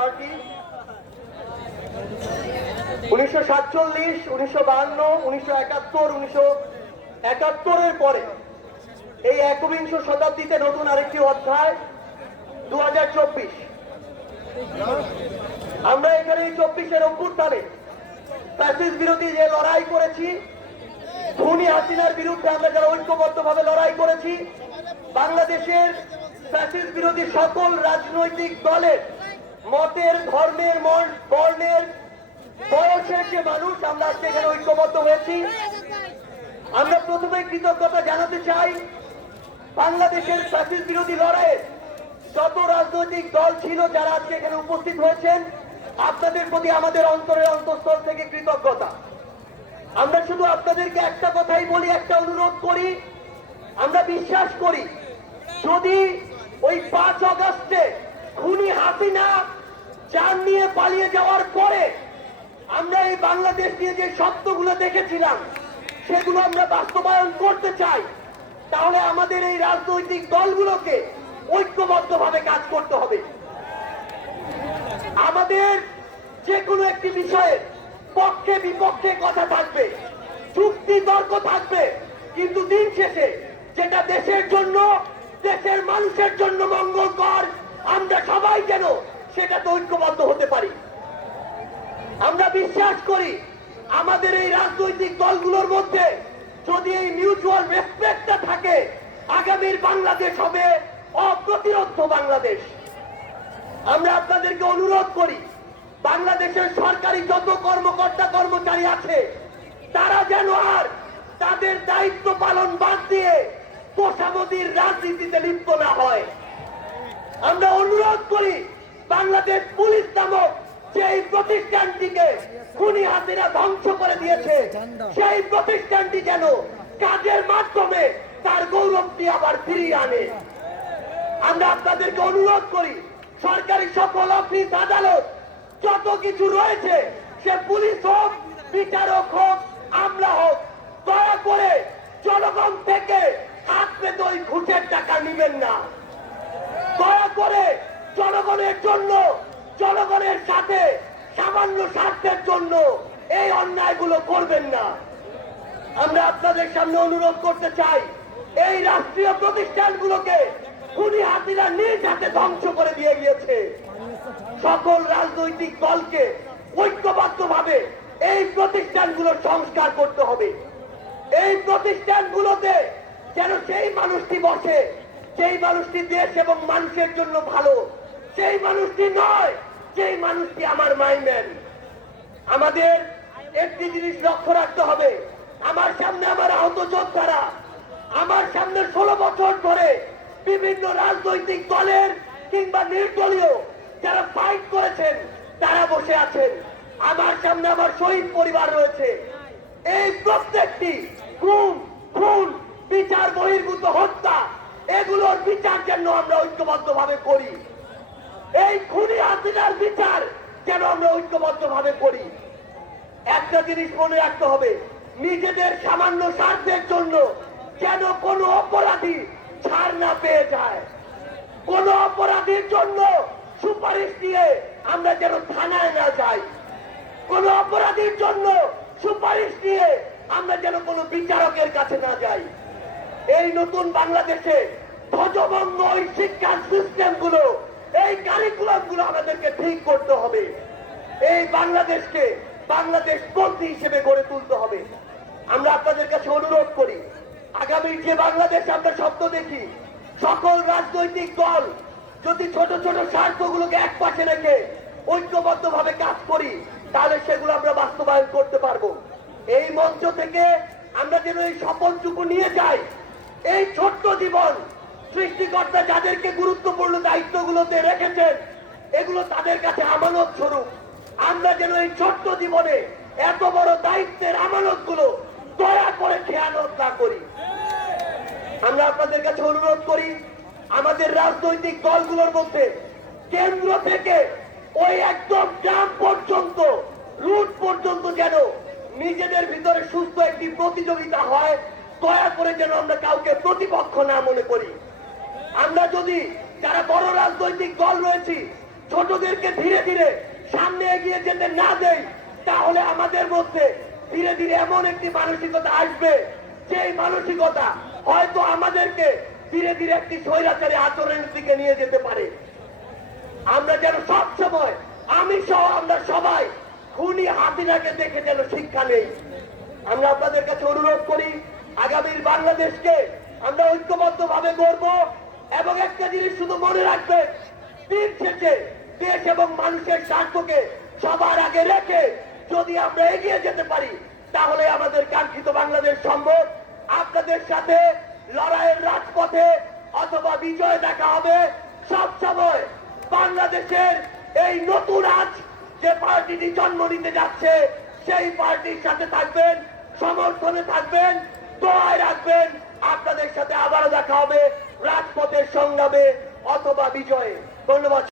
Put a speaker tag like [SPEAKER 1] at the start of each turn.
[SPEAKER 1] Party. উনিশশো সাতচল্লিশ, উনিশশো বাহান্ন উনিশশো একাত্তর, উনিশশো একাত্তরের পরে এই একবিংশ শতাব্দীতে নতুন আরেকটি অধ্যায় দু হাজার চব্বিশ। আমরা এখানে এই চব্বিশের অভ্যুত্থানে ফ্যাসিস বিরোধী যে লড়াই করেছি খুনি হাসিনার বিরুদ্ধে আমরা যারা ঐক্যবদ্ধভাবে লড়াই করেছি, বাংলাদেশের ফ্যাসিস বিরোধী সকল রাজনৈতিক দলের মতের, ধর্মের বর্ণের বয়সের যে মানুষ আমরা এখানে ঐক্যবদ্ধ হয়েছি। আমরা প্রথমে কৃতজ্ঞতা জানাতে চাই, বাংলাদেশের ফ্যাসিস বিরোধী লড়াইয়ে যত রাজনৈতিক দল ছিল যারা আজকে এখানে উপস্থিত হয়েছেন, আপনাদের প্রতি আমাদের অন্তরের অন্তঃস্থল থেকে কৃতজ্ঞতা। আমরা শুধু আপনাদেরকে একটা কথাই বলি, একটা অনুরোধ করি, আমরা বিশ্বাস করি, যদি ওই পাঁচ অগস্টে খুনি হাসিনা যান নিয়ে পালিয়ে যাওয়ার পরে আমরা এই বাংলাদেশ নিয়ে যে সত্যগুলো দেখেছিলাম, সেগুলো আমরা বাস্তবায়ন করতে চাই, তাহলে আমাদের এই রাজনৈতিক দলগুলোকে ঐক্যবদ্ধভাবে কাজ করতে হবে। আমাদের যে কোনো একটি বিষয়ে পক্ষে বিপক্ষে কথা থাকবে, চুক্তি তর্ক থাকবে, কিন্তু দিন শেষে যেটা দেশের জন্য, দেশের মানুষের জন্য মঙ্গলকর, আমরা সবাই যেন সেটাতে ঐক্যবদ্ধ হতে পারি। আমরা বিশ্বাস করি আমাদের এই রাজনৈতিক দলগুলোর মধ্যে যদি এই মিউচুয়াল রেসপেক্টটা থাকে, আগামীর বাংলাদেশ হবে অপ্রতিরোধ বাংলাদেশ। আমরা আপনাদেরকে অনুরোধ করি, বাংলাদেশের সরকারি যত কর্মকর্তা কর্মচারী আছে, তারা যেন আর তাদের দায়িত্ব পালন বাদ দিয়ে তোষামতির রাজনীতিতে লিপ্ত না হয়। আমরা অনুরোধ করি বাংলাদেশ পুলিশ নামক সেই প্রতিষ্ঠানটিকে খুনি হাসিনা ধ্বংস করে দিয়েছে, সেই প্রতিষ্ঠানটি যেন কাজের মাধ্যমে তার গৌরবটি আবার ফিরিয়ে আনে। আমরা আপনাদেরকে অনুরোধ করি, সরকারি সকল অফিস, আদালত, যত কিছু রয়েছে, সে পুলিশ হোক, বিচারক হোক, আমরা হোক, দয়া করে জনগণ থেকে হাত পেতে ওই ঘুষের টাকা নিবেন না। দয়া করে জনগণের জন্য, জনগণের সাথে সামান্য স্বার্থের জন্য এই অন্যায়গুলো করবেন না। আমরা আপনাদের সামনে অনুরোধ করতে চাই, এই রাষ্ট্রীয় প্রতিষ্ঠানগুলোকে খুনি হাসিনা নিজ হাতে ধ্বংস করে দিয়ে গিয়েছে। সকল রাজনৈতিক দলকে ঐক্যবদ্ধভাবে এই প্রতিষ্ঠানগুলোর সংস্কার করতে হবে। এই প্রতিষ্ঠানগুলোতে যেন সেই মানুষটি বসে, সেই মানুষটি দেশ এবং মানুষের জন্য ভালো। সেই মানুষটি নয় সেই মানুষটি আমার মাইন্ডম্যান আমাদের একটি জিনিস লক্ষ্য রাখতে হবে। আমার সামনে আমার আহত যোদ্ধারা, আমার সামনে ষোলো বছর ধরে বিভিন্ন রাজনৈতিক দলের কিংবা নির্দলীয় যারা ফাইট করেছেন, তারা বসে আছেন। আমার সামনে আমার শহীদ পরিবার রয়েছে। এই প্রত্যেকটি খুন খুন, বিচার বহির্ভূত হত্যা, এগুলোর বিচার যেন আমরা ঐক্যবদ্ধ ভাবে করি। এই খুনি হাসিনার বিচার কেন আমরা ঐক্যবদ্ধ ভাবে করি? একটা জিনিস মনে রাখতে হবে, নিজেদের সামান্য স্বার্থের জন্য কেন কোনো অপরাধী ছাড় না পেয়ে যায়। কোন অপরাধীর জন্য সুপারিশ দিয়ে আমরা যেন থানায় না যাই। কোন অপরাধীর জন্য সুপারিশ দিয়ে আমরা যেন কোনো বিচারকের কাছে না যাই। এই নতুন বাংলাদেশে ধ্বজভঙ্গ ওই শিক্ষার সিস্টেমগুলো এই কারিকুলামগুলো আমাদেরকে ঠিক করতে হবে। এই বাংলাদেশকে বাংলাদেশ পন্থী হিসেবে গড়ে তুলতে হবে। আমরা আপনাদের কাছে অনুরোধ করি, আগামী যে বাংলাদেশ আমরা স্বপ্ন দেখি, সকল রাজনৈতিক দল যদি ছোট ছোট স্বার্থগুলোকে এক পাশে রেখে ঐক্যবদ্ধ ভাবে কাজ করি, তাহলে সেগুলো আমরা বাস্তবায়ন করতে পারব। এই মঞ্চ থেকে আমরা যেন এই শপথটুকু নিয়ে যাই, এই ছোট্ট জীবন সৃষ্টিকর্তা যাদেরকে গুরুত্বপূর্ণ দায়িত্বগুলোতে রেখেছেন, এগুলো তাদের কাছে আমানত স্বরূপ আমরা যেন এই ছোট্ট জীবনে এত বড় দায়িত্বের আমানতগুলো দয়া করে খেয়ানত না করি। আমরা আপনাদের কাছে অনুরোধ করি, আমাদের রাজনৈতিক দলগুলোর মধ্যে কেন্দ্র থেকে ওই একদম গ্রাম পর্যন্ত, রুট পর্যন্ত যেন নিজেদের ভিতরে সুস্থ একটি প্রতিযোগিতা হয়, দয়া করে যেন আমরা কাউকে প্রতিপক্ষ না মনে করি। আমরা যদি যারা বড় রাজনৈতিক দল রয়েছি, ছোটদেরকে ধীরে ধীরে সামনে এগিয়ে যেতে না দেই, তাহলে আমাদের মধ্যে ধীরে ধীরে এমন একটি মানসিকতা আসবে। যেই মানসিকতা হয়তো আমাদেরকে ধীরে ধীরে একটি স্বৈরাচারী আচরণের দিকে নিয়ে যেতে পারে। আমরা যেন সব সময় আমি সহ আমরা সবাই খুনি হাসিনাকে দেখে যেন শিক্ষা নেই। আমরা আপনাদের কাছে অনুরোধ করি, আগামীর বাংলাদেশকে আমরা ঐক্যবদ্ধ ভাবে গড়ব। এবং একটা জিনিস শুধু মনে রাখবে, দিন শেষে দেশ এবং মানুষের স্বার্থকে সবার আগে রেখে যদি আমরা এগিয়ে যেতে পারি, তাহলে আমাদের কাঙ্ক্ষিত বাংলাদেশ সম্ভব। আপনাদের সাথে লড়াইয়ের রাজপথে অথবা বিজয় দেখা হবে। সব সময় বাংলাদেশের এই নতুন আজ যে পার্টিটি জন্ম নিতে যাচ্ছে, সেই পার্টির সাথে থাকবেন, সমর্থনে থাকবেন, দোয়ায় রাখবেন। আপনাদের সাথে আবারও দেখা হবে। রাজপথের সংগ্রামে অথবা বিজয়ে। ধন্যবাদ।